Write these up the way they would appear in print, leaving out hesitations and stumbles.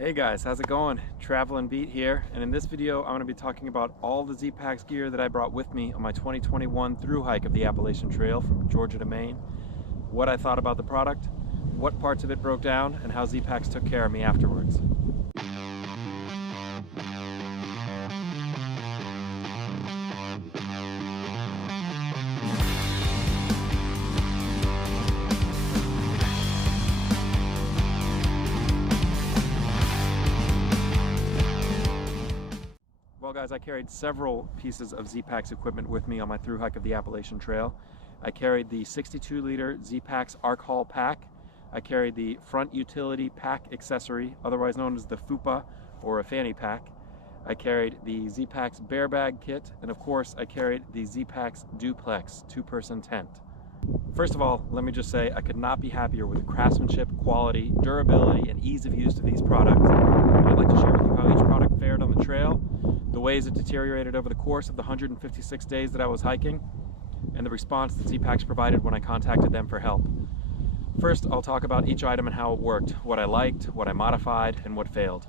Hey guys, how's it going? Travelinbeat here, and in this video I'm going to be talking about all the Zpacks gear that I brought with me on my 2021 through hike of the Appalachian Trail from Georgia to Maine, what I thought about the product, what parts of it broke down, and how Zpacks took care of me afterwards. Well guys, I carried several pieces of Zpacks equipment with me on my through hike of the Appalachian Trail. I carried the 62-liter Zpacks Ark Hall pack. I carried the front utility pack accessory, otherwise known as the Fupa or a fanny pack. I carried the Zpacks bear bag kit, and of course I carried the zpacksduplex two-person tent. First of all, let me just say I could not be happier with the craftsmanship, quality, durability, and ease of use of these products. And I'd like to share with you how each product fared on the trail, the ways it deteriorated over the course of the 156 days that I was hiking, and the response that Zpacks provided when I contacted them for help. First, I'll talk about each item and how it worked, what I liked, what I modified, and what failed.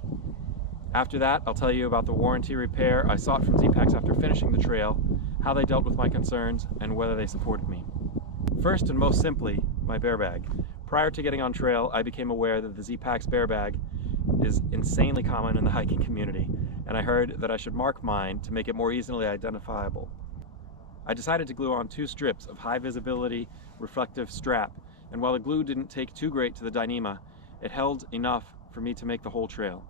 After that, I'll tell you about the warranty repair I sought from Zpacks after finishing the trail, how they dealt with my concerns, and whether they supported me. First and most simply, my bear bag. Prior to getting on trail, I became aware that the Zpacks bear bag is insanely common in the hiking community, and I heard that I should mark mine to make it more easily identifiable. I decided to glue on 2 strips of high visibility reflective strap, and while the glue didn't take too great to the Dyneema, it held enough for me to make the whole trail.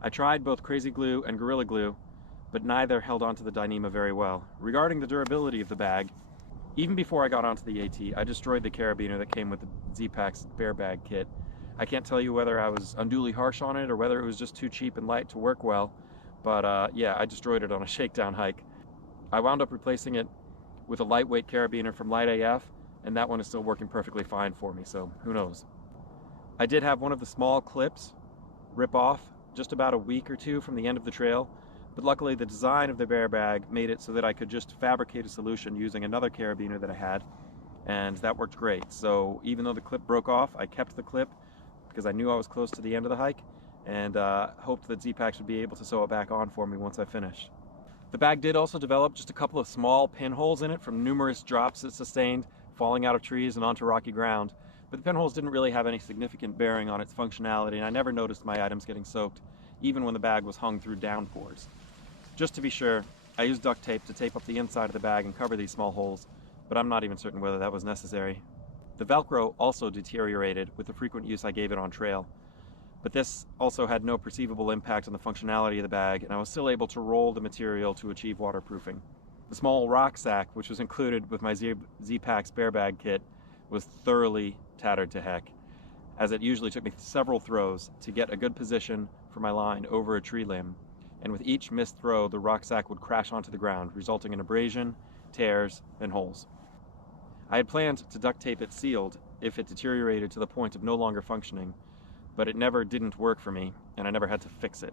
I tried both Crazy Glue and Gorilla Glue, but neither held onto the Dyneema very well. Regarding the durability of the bag, even before I got onto the AT, I destroyed the carabiner that came with the Zpacks bear bag kit. I can't tell you whether I was unduly harsh on it or whether it was just too cheap and light to work well, but yeah, I destroyed it on a shakedown hike. I wound up replacing it with a lightweight carabiner from Light AF, and that one is still working perfectly fine for me, so who knows. I did have one of the small clips rip off just about a week or 2 from the end of the trail, but luckily the design of the bear bag made it so that I could just fabricate a solution using another carabiner that I had, and that worked great. So even though the clip broke off, I kept the clip because I knew I was close to the end of the hike, and hoped that Zpacks would be able to sew it back on for me once I finished. The bag did also develop just a couple of small pinholes in it from numerous drops it sustained falling out of trees and onto rocky ground, but the pinholes didn't really have any significant bearing on its functionality, and I never noticed my items getting soaked, even when the bag was hung through downpours. Just to be sure, I used duct tape to tape up the inside of the bag and cover these small holes, but I'm not even certain whether that was necessary. The Velcro also deteriorated with the frequent use I gave it on trail, but this also had no perceivable impact on the functionality of the bag, and I was still able to roll the material to achieve waterproofing. The small rock sack, which was included with my Zpacks bear bag kit, was thoroughly tattered to heck, as it usually took me several throws to get a good position for my line over a tree limb, and with each missed throw the rucksack would crash onto the ground, resulting in abrasion, tears, and holes. I had planned to duct tape it sealed if it deteriorated to the point of no longer functioning, but it never didn't work for me, and I never had to fix it.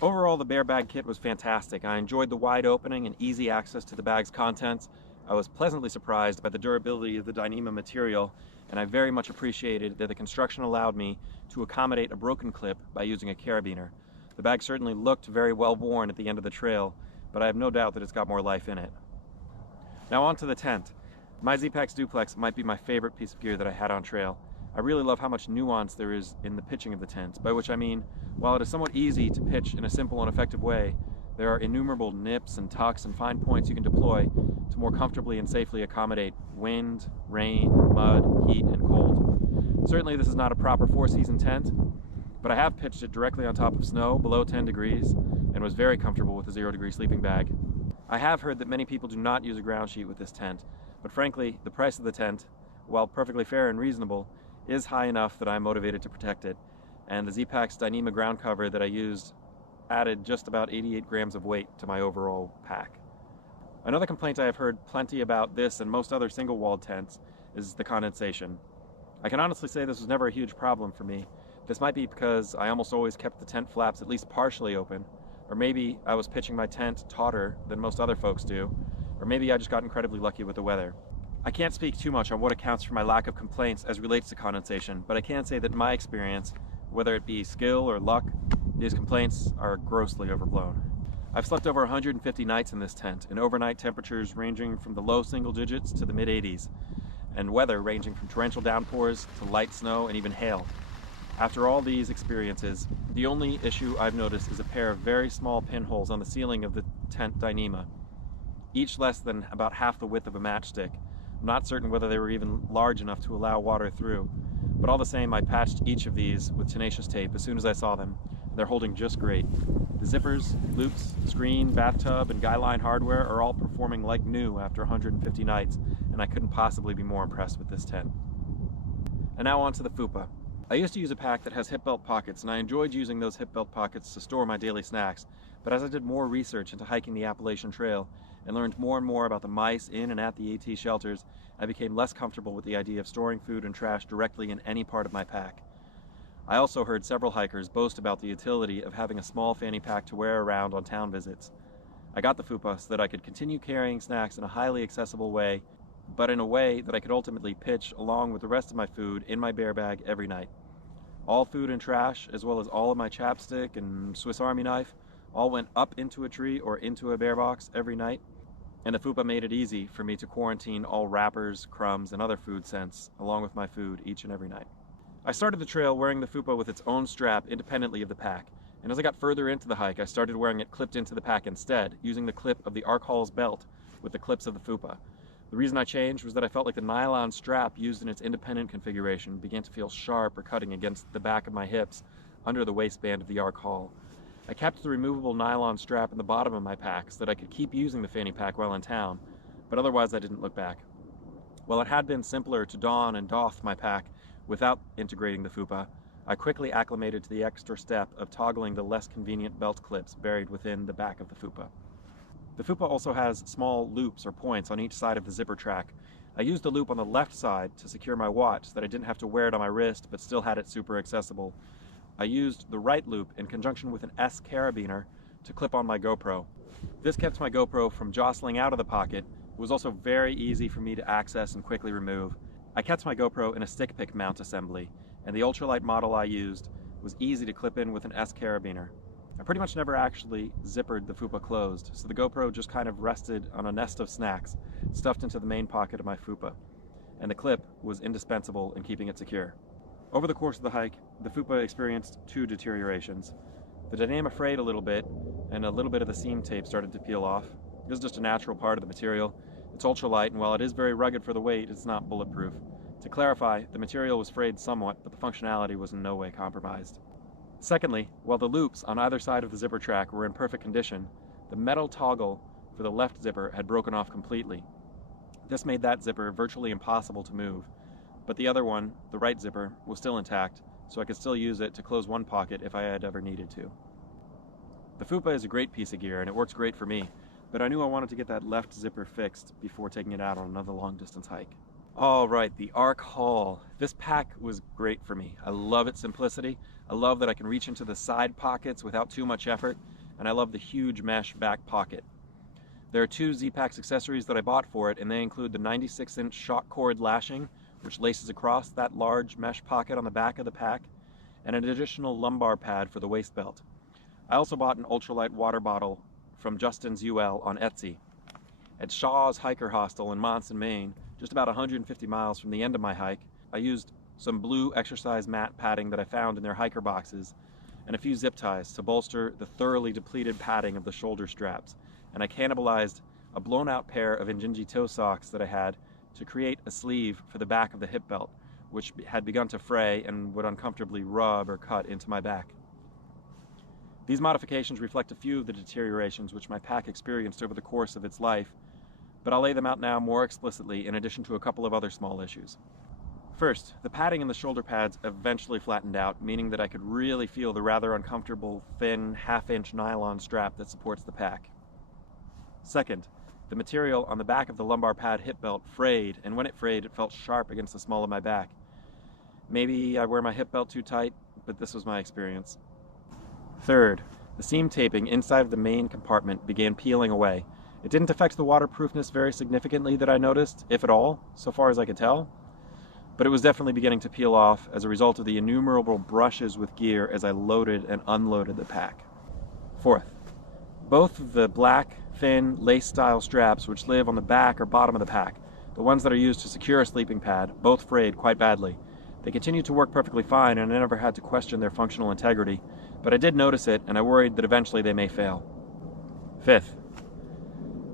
Overall, the bear bag kit was fantastic. I enjoyed the wide opening and easy access to the bag's contents. I was pleasantly surprised by the durability of the Dyneema material, and I very much appreciated that the construction allowed me to accommodate a broken clip by using a carabiner. The bag certainly looked very well worn at the end of the trail, but I have no doubt that it's got more life in it. Now on to the tent. My zpacksduplex might be my favorite piece of gear that I had on trail. I really love how much nuance there is in the pitching of the tent, by which I mean, while it is somewhat easy to pitch in a simple and effective way, there are innumerable nips and tucks and fine points you can deploy to more comfortably and safely accommodate wind, rain, mud, heat, and cold. Certainly this is not a proper 4-season tent, but I have pitched it directly on top of snow below 10 degrees and was very comfortable with a 0-degree sleeping bag. I have heard that many people do not use a ground sheet with this tent, but frankly, the price of the tent, while perfectly fair and reasonable, is high enough that I'm motivated to protect it, and the Zpacks Dyneema ground cover that I used added just about 88 grams of weight to my overall pack. Another complaint I have heard plenty about this and most other single-walled tents is the condensation. I can honestly say this was never a huge problem for me. This might be because I almost always kept the tent flaps at least partially open, or maybe I was pitching my tent tauter than most other folks do, or maybe I just got incredibly lucky with the weather. I can't speak too much on what accounts for my lack of complaints as relates to condensation, but I can say that in my experience, Whether it be skill or luck, these complaints are grossly overblown. I've slept over 150 nights in this tent, in overnight temperatures ranging from the low single digits to the mid-80s, and weather ranging from torrential downpours to light snow and even hail. After all these experiences, the only issue I've noticed is a pair of very small pinholes on the ceiling of the tent dyneema, each less than about half the width of a matchstick. I'm not certain whether they were even large enough to allow water through, but all the same I patched each of these with tenacious tape as soon as I saw them. They're holding just great. The zippers, loops, screen, bathtub, and guy line hardware are all performing like new after 150 nights, and I couldn't possibly be more impressed with this tent. And now on to the Fupa. I used to use a pack that has hip belt pockets, and I enjoyed using those hip belt pockets to store my daily snacks, but as I did more research into hiking the Appalachian Trail and learned more and more about the mice in and at the AT shelters, I became less comfortable with the idea of storing food and trash directly in any part of my pack. I also heard several hikers boast about the utility of having a small fanny pack to wear around on town visits. I got the Fupa so that I could continue carrying snacks in a highly accessible way, but in a way that I could ultimately pitch along with the rest of my food in my bear bag every night. All food and trash, as well as all of my chapstick and Swiss Army knife, all went up into a tree or into a bear box every night, and the Fupa made it easy for me to quarantine all wrappers, crumbs, and other food scents along with my food each and every night. I started the trail wearing the Fupa with its own strap independently of the pack, and as I got further into the hike I started wearing it clipped into the pack instead, using the clip of the Ark Hall's belt with the clips of the Fupa. The reason I changed was that I felt like the nylon strap used in its independent configuration began to feel sharp or cutting against the back of my hips under the waistband of the Ark Hall. I kept the removable nylon strap in the bottom of my pack so that I could keep using the fanny pack while in town, but otherwise I didn't look back. While it had been simpler to don and doff my pack without integrating the Fupa, I quickly acclimated to the extra step of toggling the less convenient belt clips buried within the back of the Fupa. The Fupa also has small loops or points on each side of the zipper track. I used the loop on the left side to secure my watch so that I didn't have to wear it on my wrist but still had it super accessible. I used the right loop in conjunction with an S carabiner to clip on my GoPro. This kept my GoPro from jostling out of the pocket. It was also very easy for me to access and quickly remove. I kept my GoPro in a Stickpic mount assembly, and the ultralight model I used was easy to clip in with an S carabiner. I pretty much never actually zippered the Fupa closed, so the GoPro just kind of rested on a nest of snacks stuffed into the main pocket of my Fupa, and the clip was indispensable in keeping it secure. Over the course of the hike, the Fupa experienced two deteriorations. The dyneema frayed a little bit, and a little bit of the seam tape started to peel off. This is just a natural part of the material. It's ultralight, and while it is very rugged for the weight, it's not bulletproof. To clarify, the material was frayed somewhat, but the functionality was in no way compromised. Secondly, while the loops on either side of the zipper track were in perfect condition, the metal toggle for the left zipper had broken off completely. This made that zipper virtually impossible to move, but the other one, the right zipper, was still intact, so I could still use it to close one pocket if I had ever needed to. The Fupa is a great piece of gear, and it works great for me, but I knew I wanted to get that left zipper fixed before taking it out on another long distance hike. All right, the Ark Hall. This pack was great for me. I love its simplicity. I love that I can reach into the side pockets without too much effort, and I love the huge mesh back pocket. There are two Zpacks accessories that I bought for it, and they include the 96-inch shock cord lashing, which laces across that large mesh pocket on the back of the pack, and an additional lumbar pad for the waist belt. I also bought an ultralight water bottle from Justin's UL on Etsy. At Shaw's Hiker Hostel in Monson, Maine, just about 150 miles from the end of my hike, I used some blue exercise mat padding that I found in their hiker boxes and a few zip ties to bolster the thoroughly depleted padding of the shoulder straps, and I cannibalized a blown out pair of Injinji toe socks that I had to create a sleeve for the back of the hip belt, which had begun to fray and would uncomfortably rub or cut into my back. These modifications reflect a few of the deteriorations which my pack experienced over the course of its life, but I'll lay them out now more explicitly in addition to a couple of other small issues. First, the padding in the shoulder pads eventually flattened out, meaning that I could really feel the rather uncomfortable, thin, half-inch nylon strap that supports the pack. Second, the material on the back of the lumbar pad hip belt frayed, and when it frayed, it felt sharp against the small of my back. Maybe I wear my hip belt too tight, but this was my experience. Third, the seam taping inside of the main compartment began peeling away. It didn't affect the waterproofness very significantly that I noticed, if at all, so far as I could tell. but it was definitely beginning to peel off as a result of the innumerable brushes with gear as I loaded and unloaded the pack. Fourth, both of the black, thin, lace-style straps which live on the back or bottom of the pack, the ones that are used to secure a sleeping pad, both frayed quite badly. They continued to work perfectly fine and I never had to question their functional integrity, but I did notice it and I worried that eventually they may fail. Fifth,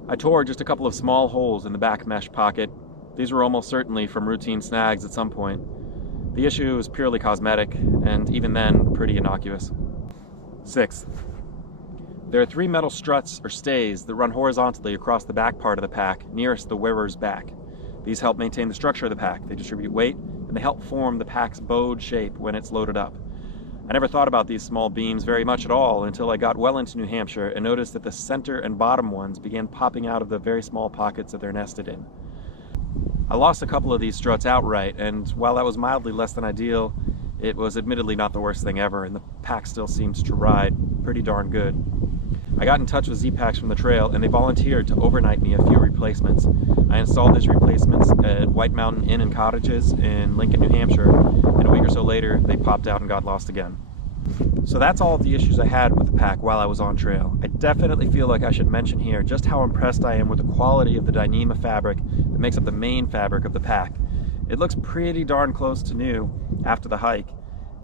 I tore just a couple of small holes in the back mesh pocket. These were almost certainly from routine snags at some point. The issue was purely cosmetic, and even then, pretty innocuous. Sixth, there are 3 metal struts or stays that run horizontally across the back part of the pack, nearest the wearer's back. These help maintain the structure of the pack, they distribute weight, and they help form the pack's bowed shape when it's loaded up. I never thought about these small beams very much at all until I got well into New Hampshire and noticed that the center and bottom ones began popping out of the very small pockets that they're nested in. I lost a couple of these struts outright, and while that was mildly less than ideal, it was admittedly not the worst thing ever, and the pack still seemed to ride pretty darn good. I got in touch with Zpacks from the trail, and they volunteered to overnight me a few replacements. I installed these replacements at White Mountain Inn and Cottages in Lincoln, New Hampshire, and a week or so later, they popped out and got lost again. So that's all of the issues I had with the pack while I was on trail. I definitely feel like I should mention here just how impressed I am with the quality of the Dyneema fabric that makes up the main fabric of the pack. It looks pretty darn close to new after the hike,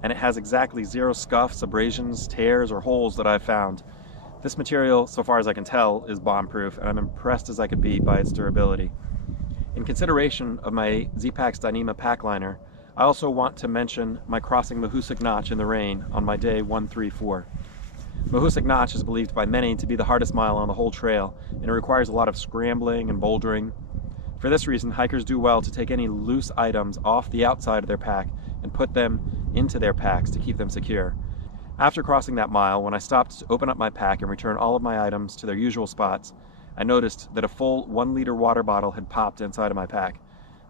and it has exactly 0 scuffs, abrasions, tears, or holes that I've found. This material, so far as I can tell, is bomb-proof, and I'm impressed as I could be by its durability. In consideration of my Zpacks Dyneema pack liner, I also want to mention my crossing Mahoosuc Notch in the rain on my day 134. Mahoosuc Notch is believed by many to be the hardest mile on the whole trail, and it requires a lot of scrambling and bouldering. For this reason, hikers do well to take any loose items off the outside of their pack and put them into their packs to keep them secure. After crossing that mile, when I stopped to open up my pack and return all of my items to their usual spots, I noticed that a full 1-liter water bottle had popped inside of my pack.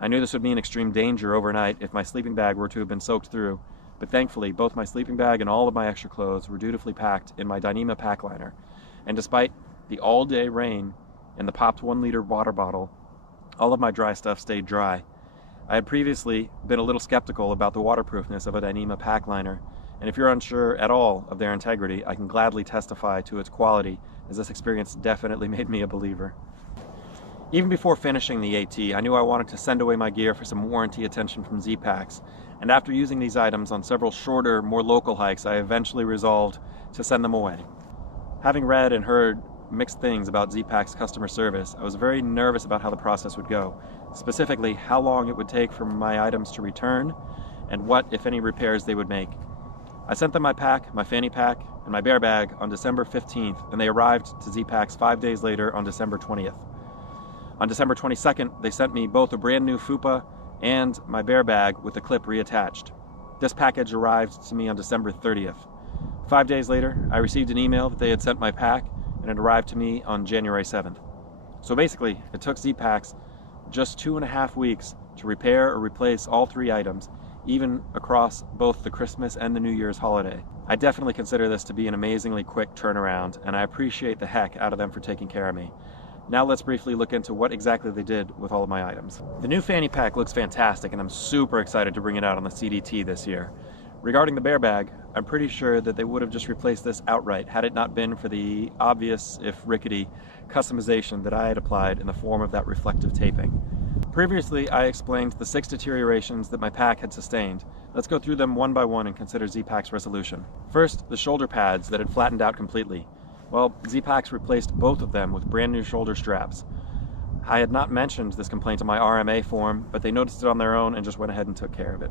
I knew this would mean extreme danger overnight if my sleeping bag were to have been soaked through, but thankfully both my sleeping bag and all of my extra clothes were dutifully packed in my Dyneema pack liner, and despite the all-day rain and the popped 1-liter water bottle, all of my dry stuff stayed dry. I had previously been a little skeptical about the waterproofness of a Dyneema pack liner, and if you're unsure at all of their integrity, I can gladly testify to its quality, as this experience definitely made me a believer. Even before finishing the AT, I knew I wanted to send away my gear for some warranty attention from Zpacks, and after using these items on several shorter, more local hikes, I eventually resolved to send them away. Having read and heard mixed things about Zpacks customer service, I was very nervous about how the process would go, specifically how long it would take for my items to return, and what, if any, repairs they would make. I sent them my pack, my fanny pack, and my bear bag on December 15th, and they arrived to Zpacks 5 days later on December 20th. On December 22nd, they sent me both a brand new Fupa and my bear bag with the clip reattached. This package arrived to me on December 30th. 5 days later, I received an email that they had sent my pack, and it arrived to me on January 7th. So basically, it took Zpacks just 2.5 weeks to repair or replace all 3 items, even across both the Christmas and the New Year's holiday. I definitely consider this to be an amazingly quick turnaround, and I appreciate the heck out of them for taking care of me. Now let's briefly look into what exactly they did with all of my items. The new fanny pack looks fantastic, and I'm super excited to bring it out on the CDT this year. Regarding the bear bag, I'm pretty sure that they would have just replaced this outright had it not been for the obvious, if rickety, customization that I had applied in the form of that reflective taping. Previously, I explained the 6 deteriorations that my pack had sustained. Let's go through them one by one and consider Zpacks' resolution. First, the shoulder pads that had flattened out completely. Well, Zpacks replaced both of them with brand new shoulder straps. I had not mentioned this complaint on my RMA form, but they noticed it on their own and just went ahead and took care of it.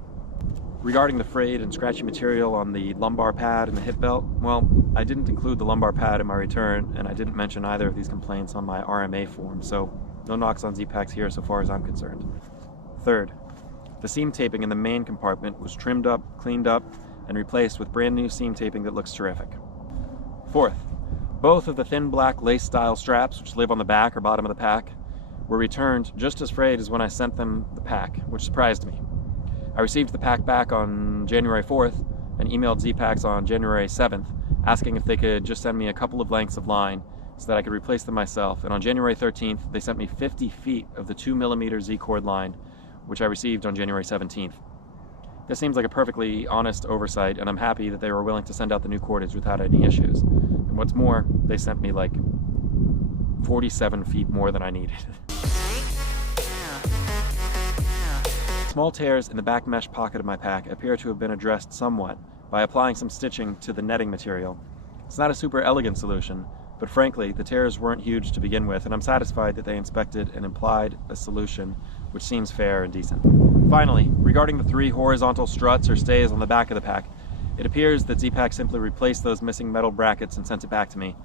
Regarding the frayed and scratchy material on the lumbar pad and the hip belt, well, I didn't include the lumbar pad in my return, and I didn't mention either of these complaints on my RMA form, so no knocks on Zpacks here so far as I'm concerned. Third, the seam taping in the main compartment was trimmed up, cleaned up, and replaced with brand new seam taping that looks terrific. Fourth, both of the thin black lace-style straps, which live on the back or bottom of the pack, were returned just as frayed as when I sent them the pack, which surprised me. I received the pack back on January 4th and emailed Zpacks on January 7th, asking if they could just send me a couple of lengths of line so that I could replace them myself, and on January 13th, they sent me 50 feet of the 2mm Z-cord line, which I received on January 17th. This seems like a perfectly honest oversight, and I'm happy that they were willing to send out the new cordage without any issues. And what's more, they sent me like 47 feet more than I needed. Small tears in the back mesh pocket of my pack appear to have been addressed somewhat by applying some stitching to the netting material. It's not a super elegant solution, but frankly, the tears weren't huge to begin with, and I'm satisfied that they inspected and implied a solution which seems fair and decent. Finally, regarding the 3 horizontal struts or stays on the back of the pack, it appears that Zpacks simply replaced those missing metal brackets and sent it back to me.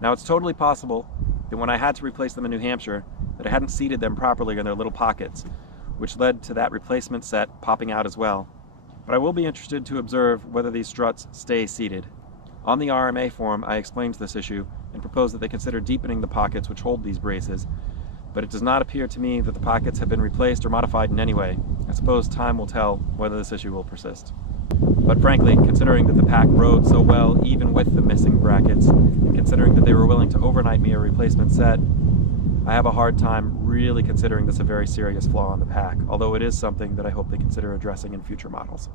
Now, it's totally possible that when I had to replace them in New Hampshire, that I hadn't seated them properly in their little pockets, which led to that replacement set popping out as well. But I will be interested to observe whether these struts stay seated. On the RMA form, I explained this issue and proposed that they consider deepening the pockets which hold these braces, but it does not appear to me that the pockets have been replaced or modified in any way. I suppose time will tell whether this issue will persist. But frankly, considering that the pack rode so well even with the missing brackets, and considering that they were willing to overnight me a replacement set, I have a hard time really considering this a very serious flaw in the pack, although it is something that I hope they consider addressing in future models.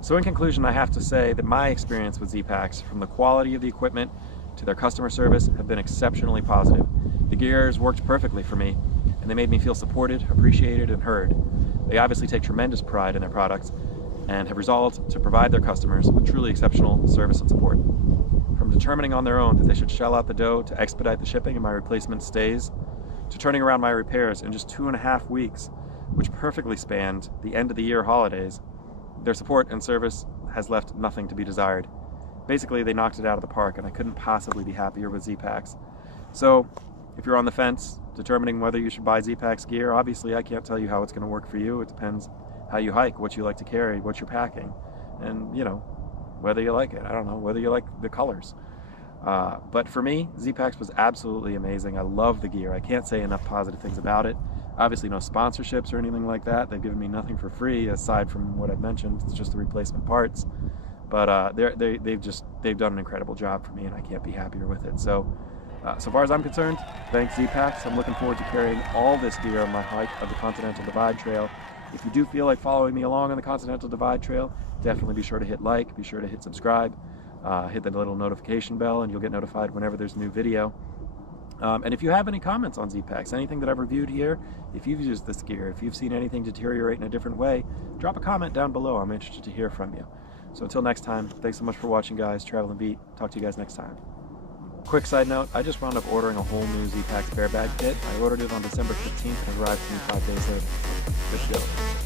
So in conclusion, I have to say that my experience with Zpacks, from the quality of the equipment to their customer service, have been exceptionally positive. The gears worked perfectly for me, and they made me feel supported, appreciated, and heard. They obviously take tremendous pride in their products and have resolved to provide their customers with truly exceptional service and support. From determining on their own that they should shell out the dough to expedite the shipping of my replacement stays, to turning around my repairs in just 2.5 weeks, which perfectly spanned the end of the year holidays, their support and service has left nothing to be desired. Basically, they knocked it out of the park, and I couldn't possibly be happier with Zpacks. So, if you're on the fence, determining whether you should buy Zpacks gear, obviously I can't tell you how it's going to work for you. It depends how you hike, what you like to carry, what you're packing, and, you know, whether you like it. I don't know, whether you like the colors. But for me, Zpacks was absolutely amazing. I love the gear. I can't say enough positive things about it. Obviously no sponsorships or anything like that. They've given me nothing for free aside from what I've mentioned. It's just the replacement parts. But they've done an incredible job for me, and I can't be happier with it. So far as I'm concerned, thanks Zpacks. I'm looking forward to carrying all this gear on my hike of the Continental Divide Trail. If you do feel like following me along on the Continental Divide Trail, definitely be sure to hit like, be sure to hit subscribe, hit the little notification bell, and you'll get notified whenever there's a new video. And if you have any comments on Zpacks, anything that I've reviewed here, if you've used this gear, if you've seen anything deteriorate in a different way, drop a comment down below. I'm interested to hear from you. So until next time, thanks so much for watching, guys. Travel Beat. Talk to you guys next time. Quick side note, I just wound up ordering a whole new Zpacks bear bag kit. I ordered it on December 15th and it arrived to me 5 days later. Good deal.